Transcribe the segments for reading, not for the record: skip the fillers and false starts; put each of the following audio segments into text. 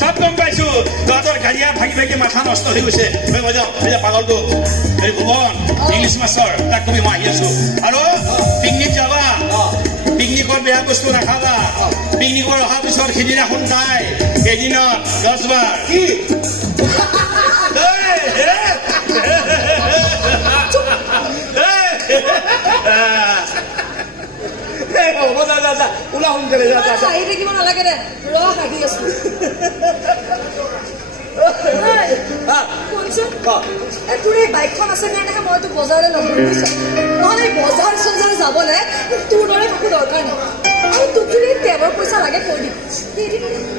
সব গম পাইছো তহঁতৰ গাড়ীয়া ভাগি ভাগি মাথা নষ্ট হৈ গৈছে পাগলটো এই ভুৱন ইংলিছ মাষ্টৰ তাক কবি মই আহি আছো আৰু পিকনিক যাবা পিকনিকৰ বেয়া বস্তু নাখাবা পিকনিকৰ অহাৰ পিছত সিদিনাখন তাই এদিনত 10 বাৰ ওলা সোনকালে আহি থাকিব নালাগে দে ৰহ আহি আছো তোৰ এই বাইকখন আছে কাৰণেহে মই তোক বজাৰলৈ লগ ধৰিছো নহ'লে বজাৰ চজাৰ যাবলৈ তোৰ দৰে একো দৰকাৰ নাই আৰু তোক যদি তেলৰ পইচা লাগে কৈ দিম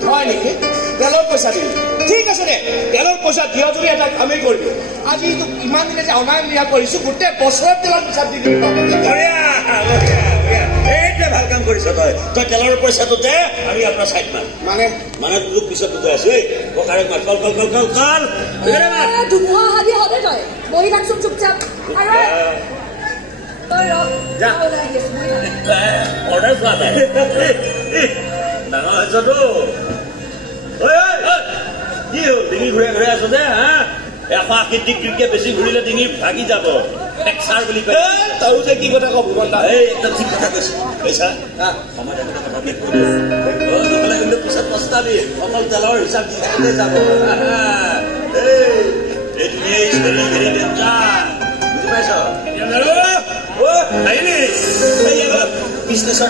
হয় নেকি তেলৰ পইচা দিবি ঠিক আছে দে তেলৰ পইচা দিয়া যদি এটা কামেই কৰিবি আজি তোক ইমান দিনে যে অনাই নিয়া কৰিছো গোটেই বছৰত তেলৰ পইচা দি দিবি এইটা ভাল কাম কৰিছ তই তেলৰ পইচাটো দে আমি আপোনাৰ চাইড মানে তোক পিছত বুজাই আছো ককাৰে কল কল কল কল কল ধুমুহা হাবি হবে তই বহি থাকচোন চুপচাপ অৰ্ডাৰ চোৱা নাই ডাঙৰ হৈছতো কি হ'ল ডিঙি ঘূৰাই ঘূৰাই আছ যে 180 ডিগ্ৰীতকে বেছি ঘূৰিলে ডিঙি ভাগি যাব ফ্ৰেকচাৰ বুলি কয় তই যে কি কথা কব ভুৱন দা এই একদম ঠিক কথা কৈছ পইচা সময় কথা নহ'লে কিন্তু পিছত পস্তাবি অকল তেলৰ হিচাপ দি থাকোঁতে যাব বুজি পাইছ আহিলি বিজনেছৰ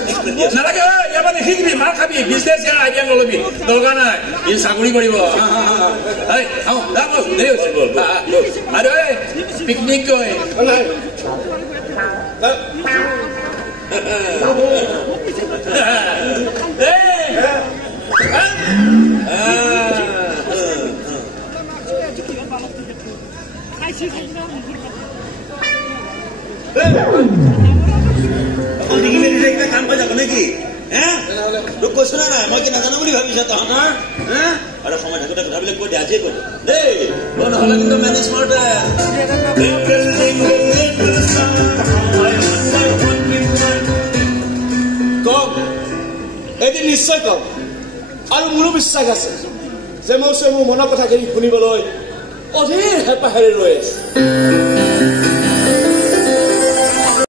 নালাগে ইয়াৰ পৰা নিশিকিবি মাৰ খাবি বিজনেছ ইয়াৰ আইডিয়া নলবি দৰকাৰ নাই ই চাকৰি কৰিব আৰু পিকনিক গৈ কাম কৰি যাব নেকি তোক কৈছো না নাই মই কি নাজানো বুলি ভাবিছ তহঁতৰ আৰু সময় থাকোঁতে কথাবিলাক কৈ দে আজিয়ে কৈ দেই নহ'লে কিন্তু মেনেজমেণ্ট কম এদিন নিশ্চয় কম আৰু মোৰো বিশ্বাস আছে যে মই মোৰ মনৰ কথাখিনি শুনিবলৈ অধীৰ হেঁপাহেৰে ৰৈ আছো